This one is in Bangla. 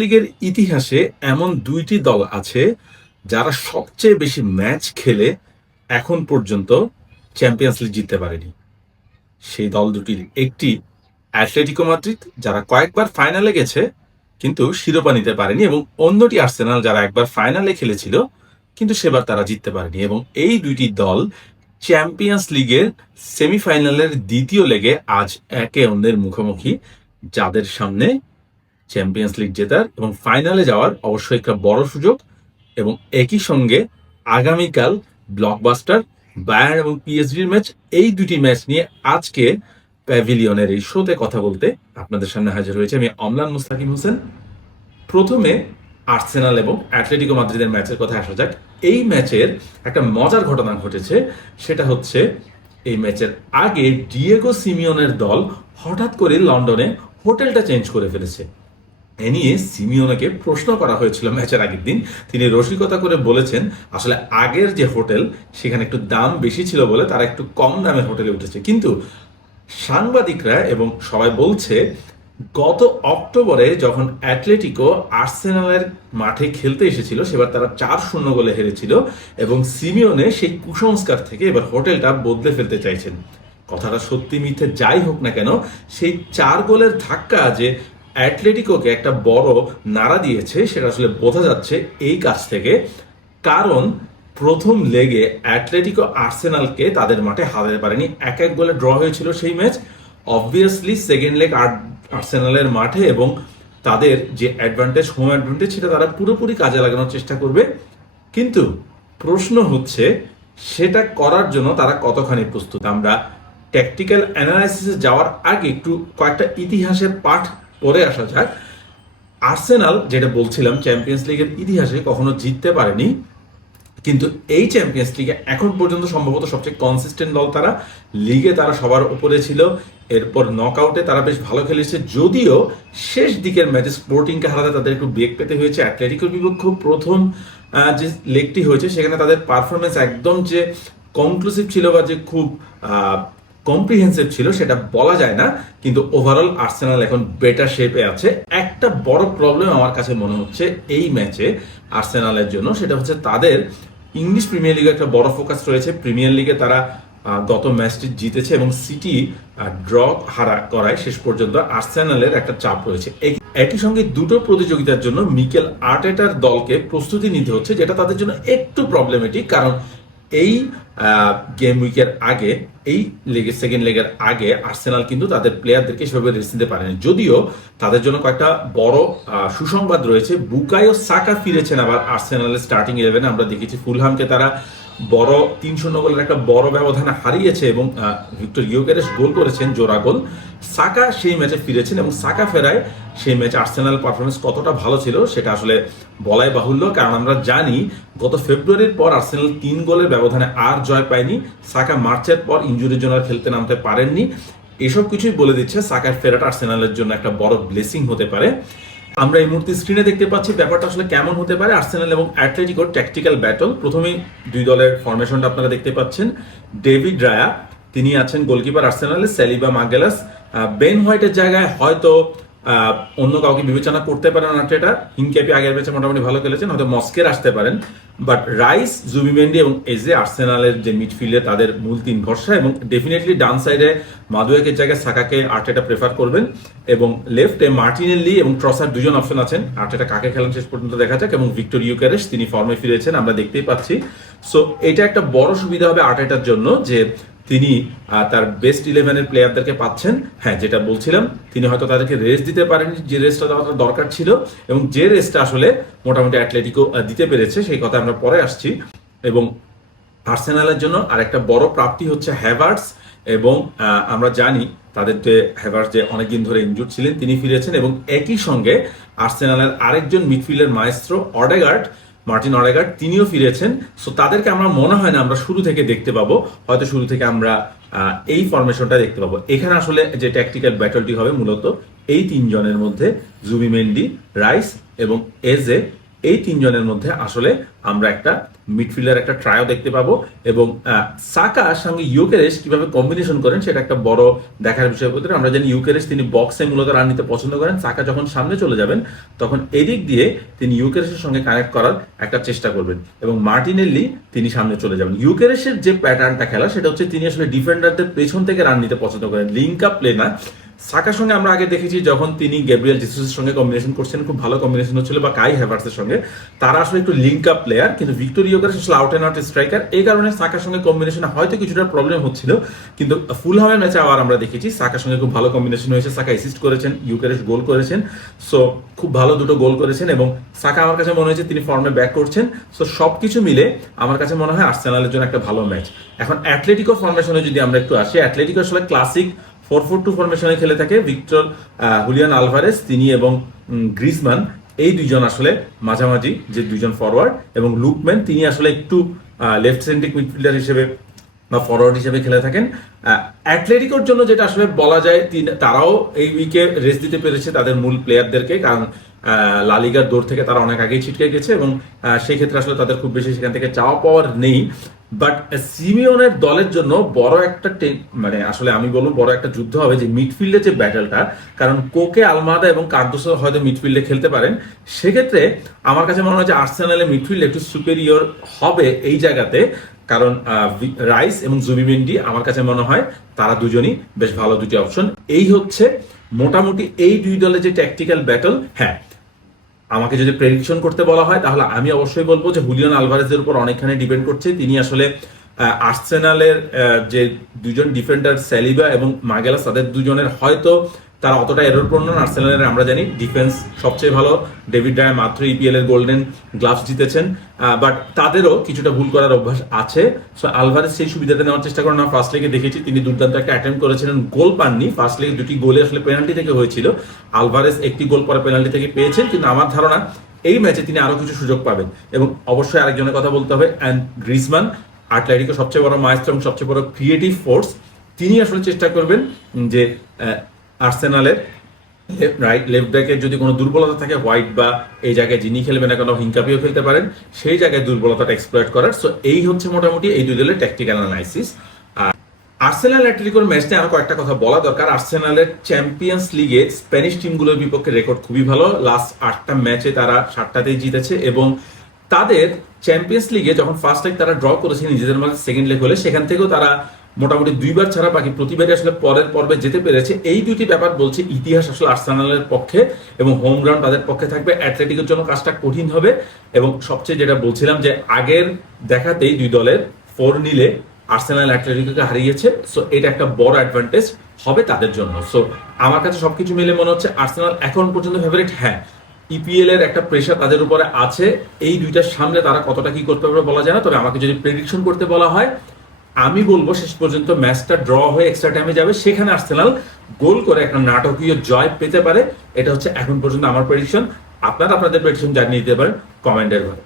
লিগের ইতিহাসে এমন দুইটি দল আছে যারা সবচেয়ে বেশি ম্যাচ খেলে এখন পর্যন্ত চ্যাম্পিয়ন্স লিগ জিততে পারেনি। সেই দল দুটির একটি অ্যাটলেটিকো মাদ্রিদ, যারা কয়েকবার ফাইনালে গেছে কিন্তু শিরোপা নিতে পারেনি, এবং অন্যটি আর্সেনাল, যারা একবার ফাইনালে খেলেছিল কিন্তু সেবার তারা জিততে পারেনি। এবং এই দুইটি দল চ্যাম্পিয়ন্স লিগের সেমিফাইনালের দ্বিতীয় লেগে আজ একে অন্যের মুখোমুখি, যাদের সামনে চ্যাম্পিয়ন্স লিগ জেতার এবং ফাইনালে যাওয়ার অবশ্যই একটা বড় সুযোগ। এবং একই সঙ্গে আগামীকাল ব্লকবাস্টার বায়ার্ন এবং পিএসজির ম্যাচ। এই দুটি ম্যাচ নিয়ে আজকে প্যাভিলিয়নের এই শোতে কথা বলতে আপনাদের সামনে হাজির হয়েছে আমি অমলান মুস্তাকিম হোসেন। প্রথমে আর্সেনাল এবং অ্যাটলেটিকো মাদ্রিদের ম্যাচের কথা আসা যাক। এই ম্যাচের একটা মজার ঘটনা ঘটেছে, সেটা হচ্ছে এই ম্যাচের আগে ডিয়েগো সিমিওনের দল হঠাৎ করে লন্ডনে হোটেলটা চেঞ্জ করে ফেলেছে। এ নিয়ে সিমিওনাকে প্রশ্ন করা হয়েছিল ম্যাচের আগের দিন। তিনি রসিকতা করে বলেছেন আসলে আগের যে হোটেল সেখানে একটু দাম বেশি ছিল বলে তারা একটু কম দামের হোটেলে উঠেছে। কিন্তু সাংবাদিকরা এবং সবাই বলছে গত অক্টোবরে যখন অ্যাটলেটিকো আর্সেনালের মাঠে খেলতে এসেছিল সেবার তারা 4-0 গোলে হেরেছিল, এবং সিমিওনে সেই কুসংস্কার থেকে এবার হোটেলটা বদলে ফেলতে চাইছেন। কথাটা সত্যি মিথ্যে যাই হোক না কেন, সেই 4 গোলের ধাক্কা যে অ্যাটলেটিকোকে একটা বড় নাড়া দিয়েছে সেটা আসলে বোঝা যাচ্ছে এই কাজ থেকে। কারণ প্রথম লেগে অ্যাটলেটিকো আর্সেনালকে তাদের মাঠে হারাতে পারেনি, 1-1 গোলে ড্র হয়েছিল সেই ম্যাচ। অবভিয়াসলি সেকেন্ড লেগ আর্সেনালের মাঠে এবং তাদের যে অ্যাডভান্টেজ, হোম অ্যাডভান্টেজ, সেটা তারা পুরোপুরি কাজে লাগানোর চেষ্টা করবে। কিন্তু প্রশ্ন হচ্ছে সেটা করার জন্য তারা কতখানি প্রস্তুত। আমরা ট্যাকটিক্যাল অ্যানালাইসিসে যাওয়ার আগে একটু কয়েকটা ইতিহাসের পাঠ পরে আসা যাক। আর্সেনাল, যেটা বলছিলাম, চ্যাম্পিয়ন্স লিগের ইতিহাসে কখনো জিততে পারেনি, কিন্তু এই চ্যাম্পিয়ন্স লিগে এখন পর্যন্ত সম্ভবত সবচেয়ে কনসিস্টেন্ট দল তারা। লিগে তারা সবার উপরে ছিল, এরপর নকআউটে তারা বেশ ভালো খেলেছে, যদিও শেষ দিকের ম্যাচে স্পোর্টিংকে হারাতে তাদের একটু বেগ পেতে হয়েছে। অ্যাটলেটিকোর বিপক্ষে প্রথম যে লেগটি হয়েছে সেখানে তাদের পারফরমেন্স একদম যে কনক্লুসিভ ছিল বা যে খুব কম্প্রিহেন্সিভ ছিল সেটা বলা যায় না, কিন্তু ওভারঅল আর্সেনাল এখন বেটার শেপে আছে। একটা বড় প্রবলেম আমার কাছে মনে হচ্ছে এই ম্যাচে আর্সেনালের জন্য, সেটা হচ্ছে তাদের ইংলিশ প্রিমিয়ার লিগে একটা বড় ফোকাস রয়েছে। প্রিমিয়ার লিগে তারা গত ম্যাচটি জিতেছে এবং সিটি ড্র করায় শেষ পর্যন্ত। আর্সেনালের একটা চাপ রয়েছে। একই সঙ্গে দুটো প্রতিযোগিতার জন্য মিকেল আর্টেটার দলকে প্রস্তুতি নিতে হচ্ছে, যেটা তাদের জন্য একটু প্রবলেমেটিক। কারণ এই গেম উইকের আগে, এই লেগের সেকেন্ড লেগের আগে আর্সেনাল কিন্তু তাদের প্লেয়ারদেরকে সেভাবে রেস্ট নিতে পারেনি। যদিও তাদের জন্য কয়েকটা বড় সুসংবাদ রয়েছে। বুকায়ো সাকা ফিরেছেন আবার আর্সেনালের স্টার্টিং 11। আমরা দেখেছি ফুলহামকে তারা বড় 3-0 গোলের একটা বড় ব্যবধানে হারিয়েছে এবং ভিক্টর ইয়োকেরেস গোল করেছেন, জোড়া গোল। সাকা সেই ম্যাচে ফিরেছেন এবং সাকা ফেরায় সেই ম্যাচে আর্সেনাল পারফরমেন্স কতটা ভালো ছিল সেটা আসলে বলাই বাহুল্য। কারণ আমরা জানি গত ফেব্রুয়ারির পর আর্সেনাল 3 গোলের ব্যবধানে আর জয় পায়নি। সাকা মার্চের পর ইনজুরির জন্য খেলতে নামতে পারেননি। এসব কিছুই বলে দিচ্ছে সাকার ফেরাটা আর্সেনালের জন্য একটা বড় ব্লেসিং হতে পারে। আমরা এই মুহূর্তে স্ক্রিনে দেখতে পাচ্ছি ব্যাপারটা আসলে কেমন হতে পারে। আর্সেনাল এবং অ্যাটলেটিকোর ট্যাকটিক্যাল ব্যাটল। প্রথমেই দুই দলের ফরমেশনটা আপনারা দেখতে পাচ্ছেন। ডেভিড রায়া তিনি আছেন গোলকিপার আর্সেনালের, সালিবা মাগেলাস। বেন হোয়াইটের জায়গায় হয়তো অন্য কাউকে বিবেচনা করতে পারেন আর্টেটা। হিনক্যাপি আগের ম্যাচে মোটামুটি ভালো খেলেছেন, হয়তো মস্কের আসতে পারেন। বাট রাইস, জুবিমেন্ডি এবং এজে আর্সেনালের যে মিডফিল্ডে তাদের মূল 3 ভরসা। এবং ডেফিনেটলি ডান সাইডে মাদুয়েকের জায়গায় সাকাকে আর্টেটা প্রেফার করবেন, এবং লেফটে মার্টিনেল্লি এবং ট্রসার দুজন অপশন আছেন। আর্টেটা কাকে খেলেন শেষ পর্যন্ত দেখা যাক। এবং ভিক্টর ইয়োকেরেস তিনি ফর্মে ফিরেছেন, আমরা দেখতেই পাচ্ছি। সো এটা একটা বড় সুবিধা হবে আর্টেটার জন্য যে তিনি তার বেস্ট 11-এর প্লেয়ারদেরকে পাচ্ছেন। হ্যাঁ, যেটা বলছিলাম, তিনি হয়তো তাদেরকে রেস্ট দিতে পারেননি যে রেস্টটা দেওয়াটা দরকার ছিল, এবং যে রেস্টটা আসলে মোটামুটি অ্যাটলেটিকো দিতে পেরেছে সেই কথা আমরা পরে আসছি। এবং আর্সেনালের জন্য আরেকটা বড় প্রাপ্তি হচ্ছে হ্যাভার্টস। এবং আমরা জানি তাদের যে হ্যাভার্টস যে অনেকদিন ধরে ইনজুর্ড ছিলেন তিনি ফিরেছেন, এবং একই সঙ্গে আর্সেনালের আরেকজন মিডফিল্ডের মায়েস্ট্রো মার্টিন অডেগার্ড তিনিও ফিরেছেন। সো তাদেরকে আমরা মনে হয় না আমরা শুরু থেকে দেখতে পাবো, হয়তো শুরু থেকে আমরা এই ফরমেশনটা দেখতে পাবো। এখানে আসলে যে ট্যাকটিক্যাল ব্যাটলটি হবে মূলত এই 3 জনের মধ্যে, জুবিমেন্ডি, রাইস এবং এজে এই তিনজনের মধ্যে আসলে আমরা একটা মিডফিল্ডার একটা ট্রায়ও দেখতে পাবো, এবং সাকার সঙ্গে ইউকেরেশ কিভাবে কম্বিনেশন করেন সেটা একটা বড় দেখার বিষয় হতে পারে। আমরা জানি ইউকেরেশ তিনি বক্সে মূলত রান নিতে পছন্দ করেন, সাকা যখন সামনে চলে যাবেন তখন এদিক দিয়ে তিনি ইউকেরেশের সঙ্গে কানেক্ট করার একটা চেষ্টা করবেন, এবং মার্টিনেল্লি তিনি সামনে চলে যাবেন। ইউকেরেশের যে প্যাটার্নটা খেলা সেটা হচ্ছে তিনি আসলে ডিফেন্ডারদের পেছন থেকে রান নিতে পছন্দ করেন, লিঙ্ক আপ প্লে না। সাকার সঙ্গে আমরা আগে দেখেছি যখন তিনি গ্যাব্রিয়েল জেসুসের সঙ্গে কম্বিনেশন করছেন, খুব ভালো কম্বিনেশন হচ্ছিল, বা কাই হ্যাভার্টসের সঙ্গে, তারা আসলে একটু লিঙ্ক আপ প্লেয়ার, কিন্তু ভিক্টর ইয়োকেরেশ আসলে আউট অ্যান্ড আউট স্ট্রাইকার। এই কারণে সাকার সঙ্গে কম্বিনেশনে হয়তো কিছুটা প্রবলেম হচ্ছিল, কিন্তু ফুলহামের ম্যাচে আবার আমরা দেখেছি সাকার সঙ্গে খুব ভালো কম্বিনেশন হয়েছে, সাকা অ্যাসিস্ট করেছেন, ইউকেরেশ গোল করেছেন। সো খুব ভালো দুটো গোল করেছেন, এবং সাকা আমার কাছে মনে হয়েছে তিনি ফর্মে ব্যাক করছেন। সো সবকিছু মিলে আমার কাছে মনে হয় আর্সেনালের জন্য একটা ভালো ম্যাচ। এখন অ্যাটলেটিকো ফরমেশনে যদি আমরা একটু আসি, অ্যাটলেটিকো আসলে ক্লাসিক 4-4-2 ফরমেশনে খেলে থাকে। ভিক্টর হুলিয়ান আলভারেস তিনি এবং গ্রিজমান, এই দুইজন আসলে মাঝামাঝি যে দুইজন ফরওয়ার্ড, এবং লুকম্যান তিনি আসলে একটু লেফট সেন্ট্রিক মিডফিল্ডার হিসেবে বা ফরওয়ার্ড হিসেবে খেলে থাকেন। অ্যাটলেটিকোর জন্য যেটা আসলে বলা যায়, তারাও এই উইকে রেস্ট দিতে পেরেছে তাদের মূল প্লেয়ারদেরকে, কারণ লালিগার দৌড় থেকে তারা অনেক আগেই ছিটকে গেছে, এবং সেই ক্ষেত্রে আসলে তাদের খুব বেশি সেখান থেকে চাওয়া পাওয়ার নেই। বাট সিমিওনের দলের জন্য বড় একটা মানে আসলে আমি বলবো বড় একটা যুদ্ধ হবে যে মিডফিল্ডে যে ব্যাটেলটা, কারণ কোকে, আলমাদা এবং কার্দোসো হয়তো মিডফিল্ডে খেলতে পারেন। সেক্ষেত্রে আমার কাছে মনে হয় যে আর্সেনালের মিডফিল্ড একটু সুপেরিয়র হবে এই জায়গাতে, কারণ রাইস এবং জুবিমেন্ডি আমার কাছে মনে হয় তারা দুজনই বেশ ভালো দুটি অপশন। এই হচ্ছে মোটামুটি এই দুই দলের যে ট্যাকটিক্যাল ব্যাটল। হ্যাঁ, আমাকে যদি প্রেডিকশন করতে বলা হয় তাহলে আমি অবশ্যই বলবো যে হুলিয়ান আলভারেজের উপর অনেকখানি ডিপেন্ড করছে। তিনি আসলে আর্সেনালের যে দুজন ডিফেন্ডার সালিবা এবং মাগেলাস, তাদের দুজনের হয়তো তারা অতটা এররপ্রোন নন। আর্সেনালের আমরা জানি ডিফেন্স সবচেয়ে ভালো, ডেভিড রায়া মাত্র ইপিএল এর গোল্ডেন গ্লাভস জিতেছেন, বাট তাদেরও কিছুটা ভুল করার অভ্যাস আছে। সো আলভারেজ সেই সুবিধাটা নেওয়ার চেষ্টা করেন। আমরা ফার্স্ট লিগে দেখেছি তিনি দুর্দান্ত একটা অ্যাটেম্প করেছিলেন, গোল পাননি। ফার্স্ট লিগে দুটি গোলে আসলে পেনাল্টি থেকে হয়েছিল, আলভারেজ একটি গোল পরে পেনাল্টি থেকে পেয়েছেন, কিন্তু আমার ধারণা এই ম্যাচে তিনি আরো কিছু সুযোগ পাবেন। এবং অবশ্যই আরেকজনের কথা বলতে হবে, অ্যান্ড গ্রিজমান, আটলেটিকো সবচেয়ে বড় মাইস্টার এবং সবচেয়ে বড় ক্রিয়েটিভ ফোর্স, তিনি আসলে চেষ্টা করবেন যে আর্সেনালের লেফট ব্যাকের যদি কোনো দুর্বলতা থাকে, হোয়াইট বা এই জায়গায় যিনি খেলবেন না কেন, হিংকাপিও খেলতে পারেন, সেই জায়গায় দুর্বলতাটা এক্সপ্লয়েট করার। সো এই হচ্ছে মোটামুটি এই দুই দলের ট্যাকটিক্যাল অ্যানালাইসিস। আর্সেনাল অ্যাটলেটিকোর ম্যাচ নিয়ে আরো কয়েকটা কথা বলা দরকার। আর্সেনালের চ্যাম্পিয়ন্স লিগে স্প্যানিশ টিমগুলোর বিপক্ষে রেকর্ড খুবই ভালো। লাস্ট 8টা ম্যাচে তারা 7টাতেই জিতেছে, এবং তাদের চ্যাম্পিয়ন্স লিগে যখন ফার্স্ট লেগ তারা ড্র করেছে নিজেদের মাঝে, সেকেন্ড লেগ হলে সেখান থেকেও তারা মোটামুটি 2বার ছাড়া বাকি প্রতিবারই আসলে পরের পর্বে যেতে পেরেছে। এই দুইটি ব্যাপার বলছে ইতিহাস আসলে আর্সেনালের পক্ষে, এবং হোম গ্রাউন্ড তাদের পক্ষে থাকবে। অ্যাটলেটিকের জন্য কাজটা কঠিন হবে, এবং সবচেয়ে যেটা বলছিলাম যে আগের দেখাতেই দুই দলের 4-0 আর্সেনাল অ্যাটলেটিকোকে হারিয়েছে। সো এটা একটা বড় অ্যাডভান্টেজ হবে তাদের জন্য। সো আমার কাছে সবকিছু মিলে মনে হচ্ছে আর্সেনাল এখন পর্যন্ত ফেভারিট। হ্যাঁ, ইপিএল এর একটা প্রেশার তাদের উপরে আছে, এই দুইটার সামনে তারা কতটা কি করতে পারবে বলা যায় না। তবে আমাকে যদি প্রেডিকশন করতে বলা হয়, আমি বলবো শেষ পর্যন্ত ম্যাচটা ড্র হয়ে এক্সট্রা টাইমে যাবে, সেখানে আর্সেনাল গোল করে একটা নাটকীয় জয় পেতে পারে। এটা হচ্ছে এখন পর্যন্ত আমার প্রেডিকশন। আপনারা আপনাদের প্রেডিকশন জানিয়ে দিতে পারেন কমেন্টের ঘরে।